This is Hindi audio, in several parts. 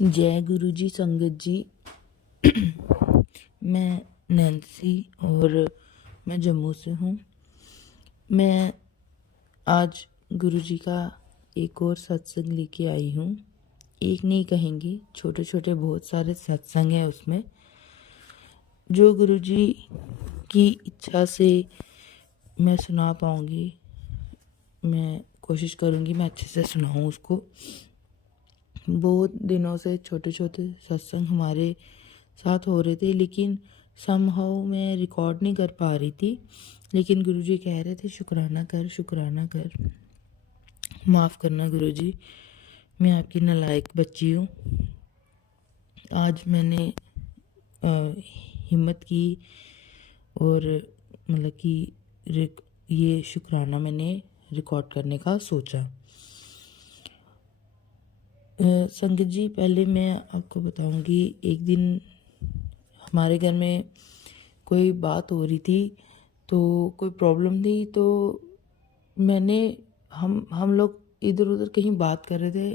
जय गुरु जी संगत जी। मैं नैन्सी और मैं जम्मू से हूँ। मैं आज गुरु जी का एक और सत्संग लेके आई हूँ। एक नहीं कहेंगे, छोटे छोटे बहुत सारे सत्संग हैं उसमें, जो गुरु जी की इच्छा से मैं सुना पाऊँगी। मैं कोशिश करूँगी मैं अच्छे से सुनाऊँ उसको। बहुत दिनों से छोटे छोटे सत्संग हमारे साथ हो रहे थे, लेकिन समहाउ मैं रिकॉर्ड नहीं कर पा रही थी। लेकिन गुरुजी कह रहे थे शुक्राना कर, शुक्राना कर। माफ़ करना गुरुजी, मैं आपकी नालायक बच्ची हूँ। आज मैंने हिम्मत की और मतलब कि ये शुक्राना मैंने रिकॉर्ड करने का सोचा। संगत जी, पहले मैं आपको बताऊंगी, एक दिन हमारे घर में कोई बात हो रही थी, तो कोई प्रॉब्लम थी, तो मैंने हम लोग इधर उधर कहीं बात कर रहे थे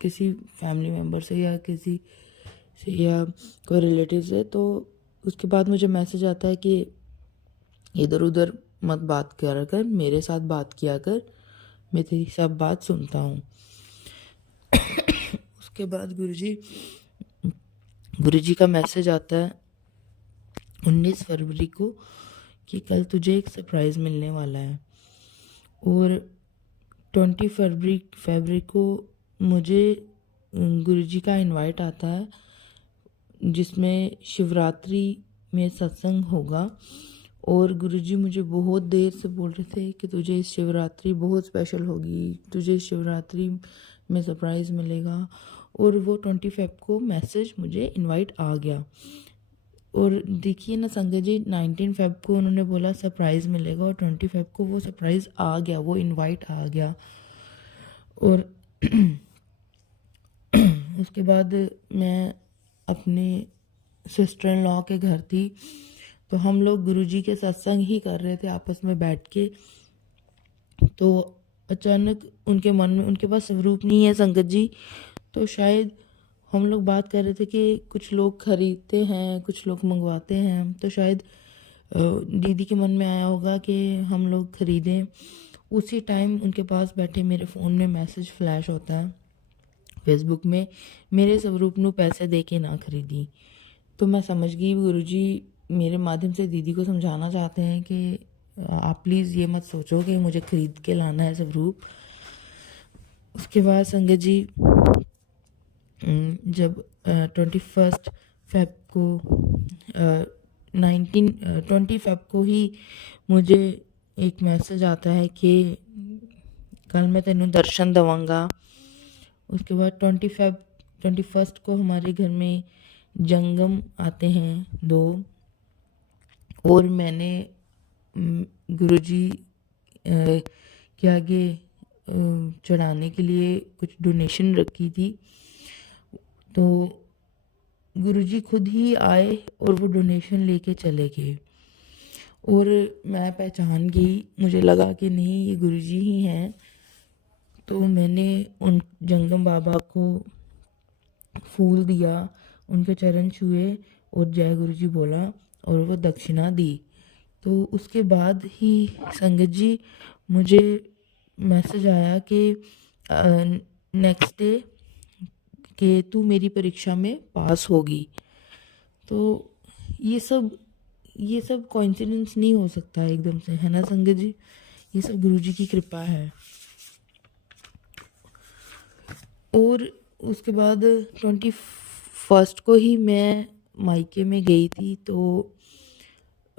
किसी फैमिली मेम्बर से या किसी से या कोई रिलेटिव से। तो उसके बाद मुझे मैसेज आता है कि इधर उधर मत बात करा कर, मेरे साथ बात किया कर, मैं तेरी सब बात सुनता हूँ। उसके बाद गुरुजी का मैसेज आता है 19 फरवरी को कि कल तुझे एक सरप्राइज़ मिलने वाला है। और 20 फरवरी को मुझे गुरुजी का इनवाइट आता है, जिसमें शिवरात्रि में सत्संग होगा। और गुरुजी मुझे बहुत देर से बोल रहे थे कि तुझे इस शिवरात्रि बहुत स्पेशल होगी, तुझे इस शिवरात्रि में सरप्राइज़ मिलेगा। और वो 25 को मैसेज मुझे इनवाइट आ गया। और देखिए ना संगत जी, 19 फेब को उन्होंने बोला सरप्राइज़ मिलेगा और 25 को वो सरप्राइज़ आ गया, वो इनवाइट आ गया। और उसके बाद मैं अपने सिस्टर इन लॉ के घर थी, तो हम लोग गुरुजी के सत्संग ही कर रहे थे आपस में बैठ के। तो अचानक उनके मन में, उनके पास स्वरूप नहीं है संगत जी, तो शायद हम लोग बात कर रहे थे कि कुछ लोग खरीदते हैं, कुछ लोग मंगवाते हैं, तो शायद दीदी के मन में आया होगा कि हम लोग ख़रीदें। उसी टाइम उनके पास बैठे मेरे फ़ोन में मैसेज फ्लैश होता है फेसबुक में, मेरे स्वरूप नू पैसे दे के ना खरीदी। तो मैं समझ गई गुरुजी मेरे माध्यम से दीदी को समझाना चाहते हैं कि आप प्लीज़ ये मत सोचो कि मुझे ख़रीद के लाना है स्वरूप। उसके बाद संगत जी, जब 21 फेब को 20 फेब को ही मुझे एक मैसेज आता है कि कल मैं तेनू दर्शन दवांगा। उसके बाद 21 को हमारे घर में जंगम आते हैं 2, और मैंने गुरुजी के आगे चढ़ाने के लिए कुछ डोनेशन रखी थी। तो गुरुजी खुद ही आए और वो डोनेशन लेके चले गए। और मैं पहचान गई, मुझे लगा कि नहीं ये गुरुजी ही हैं। तो मैंने उन जंगम बाबा को फूल दिया, उनके चरण छुए और जय गुरुजी बोला और वो दक्षिणा दी। तो उसके बाद ही संगत जी मुझे मैसेज आया कि नेक्स्ट डे कि तू मेरी परीक्षा में पास होगी। तो ये सब कोइंसिडेंस नहीं हो सकता एकदम से, है ना संगत जी, ये सब गुरुजी की कृपा है। और उसके बाद 21 को ही मैं मायके में गई थी, तो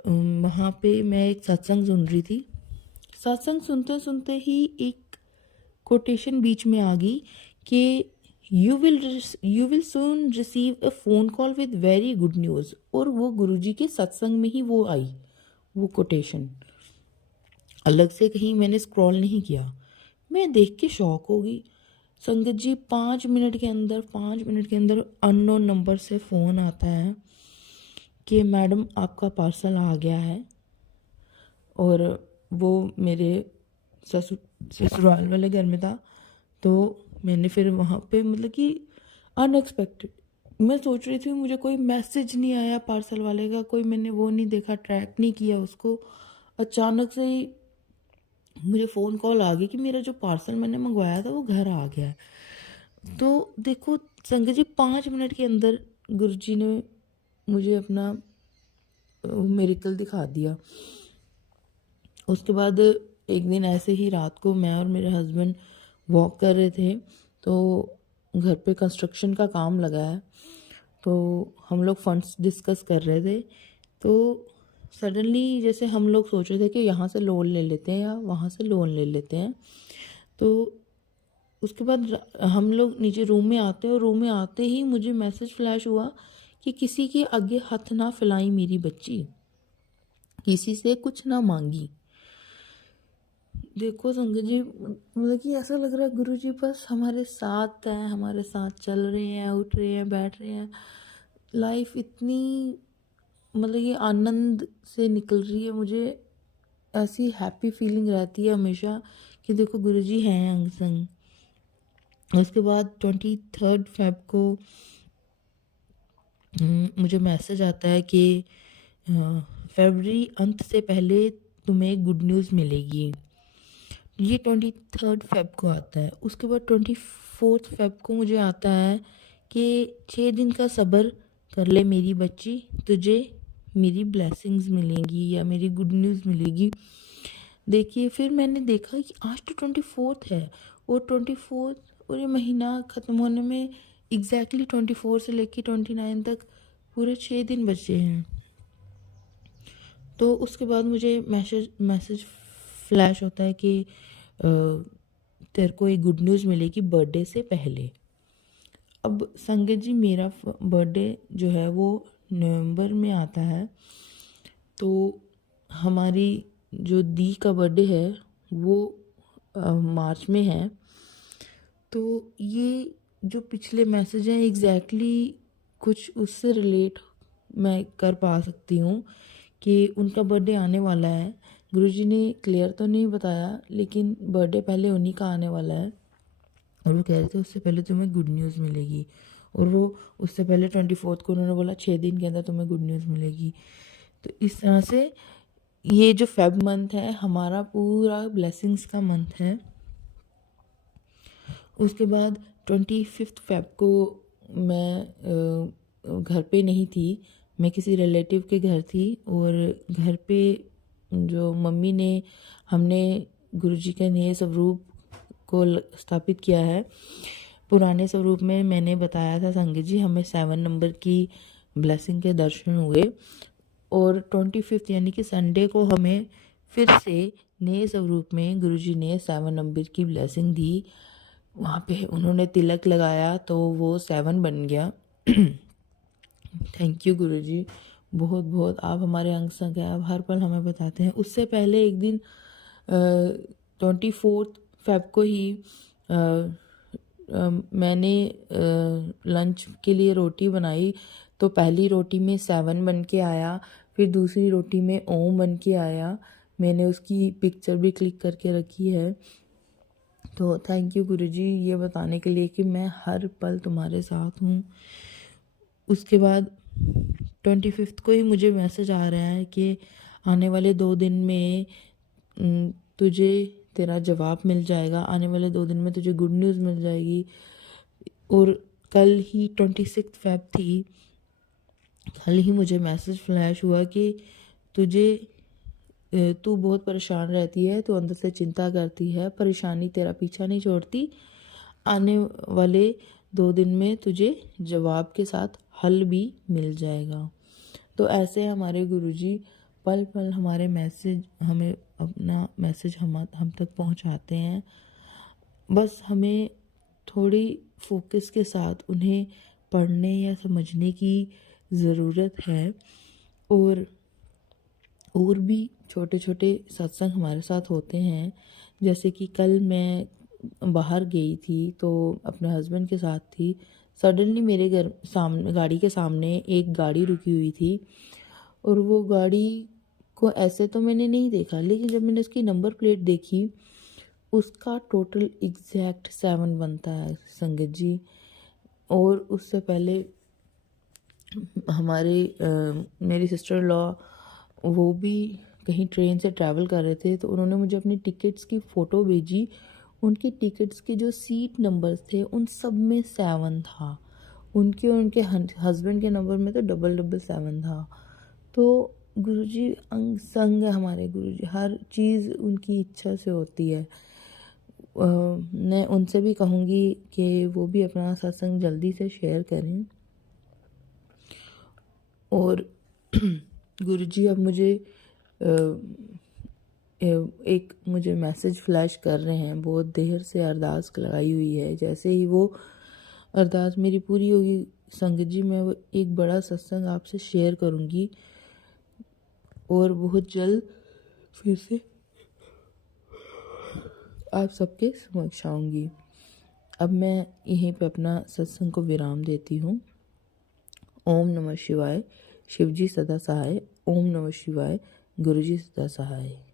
वहाँ पे मैं एक सत्संग सुन रही थी। सत्संग सुनते सुनते ही एक कोटेशन बीच में आ गई कि you will soon receive a phone call with very good news. और वो गुरुजी के सत्संग में ही वो आई, वो कोटेशन। अलग से कहीं मैंने स्क्रॉल नहीं किया। मैं देख के शॉक हो गई संगत जी। 5 मिनट के अंदर अननोन नंबर से फ़ोन आता है कि मैडम आपका पार्सल आ गया है। और वो मेरे ससुराल वाले घर में था। तो मैंने फिर वहाँ पे मतलब कि अनएक्सपेक्टेड। मैं सोच रही थी मुझे कोई मैसेज नहीं आया पार्सल वाले का, कोई मैंने वो नहीं देखा, ट्रैक नहीं किया उसको। अचानक से ही मुझे फ़ोन कॉल आ गई कि मेरा जो पार्सल मैंने मंगवाया था वो घर आ गया है। तो देखो संगत जी, 5 मिनट के अंदर गुरुजी ने मुझे अपना मिरेकल दिखा दिया। उसके बाद एक दिन ऐसे ही रात को मैं और मेरे हस्बैंड वॉक कर रहे थे, तो घर पे कंस्ट्रक्शन का काम लगा है, तो हम लोग फंड्स डिस्कस कर रहे थे। तो सडनली जैसे हम लोग सोच रहे थे कि यहाँ से लोन ले लेते हैं या वहाँ से लोन ले लेते हैं। तो उसके बाद हम लोग नीचे रूम में आते हैं, और रूम में आते ही मुझे मैसेज फ्लैश हुआ कि किसी के आगे हाथ ना फैलाई मेरी बच्ची, किसी से कुछ ना मांगी। देखो संगत जी, मतलब कि ऐसा लग रहा है गुरु जी बस हमारे साथ हैं, हमारे साथ चल रहे हैं, उठ रहे हैं, बैठ रहे हैं। लाइफ इतनी मतलब ये आनंद से निकल रही है, मुझे ऐसी हैप्पी फीलिंग रहती है हमेशा कि देखो गुरु जी हैं अंग संग। उसके बाद 23 फेब को मुझे मैसेज आता है कि फरवरी अंत से पहले तुम्हें गुड न्यूज़ मिलेगी। ये 23 फेब को आता है। उसके बाद 24 फेब को मुझे आता है कि 6 दिन का सब्र कर ले मेरी बच्ची, तुझे मेरी ब्लेसिंग्स मिलेंगी या मेरी गुड न्यूज़ मिलेगी। देखिए फिर मैंने देखा कि आज तो 24 है, और 24 और ये महीना ख़त्म होने में एग्जैक्टली 24 से लेकर 29 तक पूरे 6 दिन बचे हैं। तो उसके बाद मुझे मैसेज फ्लैश होता है कि तेरे को एक गुड न्यूज़ मिलेगी बर्थडे से पहले। अब संगत जी मेरा बर्थडे जो है वो नवंबर में आता है, तो हमारी जो दी का बर्थडे है वो मार्च में है। तो ये जो पिछले मैसेज हैं एग्जैक्टली कुछ उससे रिलेट मैं कर पा सकती हूँ कि उनका बर्थडे आने वाला है। गुरुजी ने क्लियर तो नहीं बताया, लेकिन बर्थडे पहले उन्हीं का आने वाला है, और वो कह रहे थे उससे पहले तुम्हें गुड न्यूज़ मिलेगी। और वो उससे पहले 24 को उन्होंने बोला 6 दिन के अंदर तुम्हें गुड न्यूज़ मिलेगी। तो इस तरह से ये जो फेब मंथ है हमारा पूरा ब्लेसिंग्स का मंथ है। उसके बाद 25 फेब को मैं घर पे नहीं थी, मैं किसी रिलेटिव के घर थी, और घर पे जो मम्मी ने हमने गुरुजी के नए स्वरूप को स्थापित किया है। पुराने स्वरूप में मैंने बताया था संगत जी हमें 7 नंबर की ब्लेसिंग के दर्शन हुए, और 25 यानी कि संडे को हमें फिर से नए स्वरूप में गुरुजी ने 7 नंबर की ब्लेसिंग दी। वहाँ पे उन्होंने तिलक लगाया तो वो 7 बन गया। थैंक यू गुरुजी, बहुत बहुत आप हमारे अंग संग हैं, आप हर पल हमें बताते हैं। उससे पहले एक दिन 24 फेब को ही मैंने लंच के लिए रोटी बनाई, तो पहली रोटी में 7 बन के आया, फिर दूसरी रोटी में ओम बन के आया। मैंने उसकी पिक्चर भी क्लिक करके रखी है। तो थैंक यू गुरुजी ये बताने के लिए कि मैं हर पल तुम्हारे साथ हूँ। उसके बाद 25 को ही मुझे मैसेज आ रहा है कि आने वाले 2 दिन में तुझे तेरा जवाब मिल जाएगा, आने वाले 2 दिन में तुझे गुड न्यूज़ मिल जाएगी। और कल ही 26 फेब थी, कल ही मुझे मैसेज फ्लैश हुआ कि तू बहुत परेशान रहती है, तू अंदर से चिंता करती है, परेशानी तेरा पीछा नहीं छोड़ती, आने वाले 2 दिन में तुझे जवाब के साथ हल भी मिल जाएगा। तो ऐसे हमारे गुरुजी पल पल हमारे मैसेज हमें अपना मैसेज हम तक पहुंचाते हैं। बस हमें थोड़ी फोकस के साथ उन्हें पढ़ने या समझने की ज़रूरत है। और भी छोटे छोटे सत्संग हमारे साथ होते हैं, जैसे कि कल मैं बाहर गई थी तो अपने हस्बैंड के साथ थी। सडनली मेरे घर सामने गाड़ी के सामने एक गाड़ी रुकी हुई थी, और वो गाड़ी को ऐसे तो मैंने नहीं देखा, लेकिन जब मैंने उसकी नंबर प्लेट देखी उसका टोटल एग्जैक्ट 7 बनता है संगत जी। और उससे पहले हमारे मेरी सिस्टर लॉ वो भी कहीं ट्रेन से ट्रैवल कर रहे थे, तो उन्होंने मुझे अपनी टिकट्स की फ़ोटो भेजी। उनकी टिकट्स के जो सीट नंबर्स थे उन सब में 7 था, उनके और उनके हस्बैंड के नंबर में तो डबल डबल 7 था। तो गुरुजी अंग संग है हमारे गुरुजी, हर चीज़ उनकी इच्छा से होती है। मैं उनसे भी कहूँगी कि वो भी अपना सत्संग जल्दी से शेयर करें। और गुरुजी अब मुझे एक मुझे मैसेज फ्लैश कर रहे हैं, बहुत देर से अरदास लगाई हुई है। जैसे ही वो अरदास मेरी पूरी होगी संगत जी, मैं वो एक बड़ा सत्संग आपसे शेयर करूँगी और बहुत जल्द फिर से आप सबके समक्ष आऊँगी। अब मैं यहीं पे अपना सत्संग को विराम देती हूँ। ओम नमः शिवाय। शिवजी सदा सहाय। ओम नमः शिवाय। गुरुजी सदा सहाय।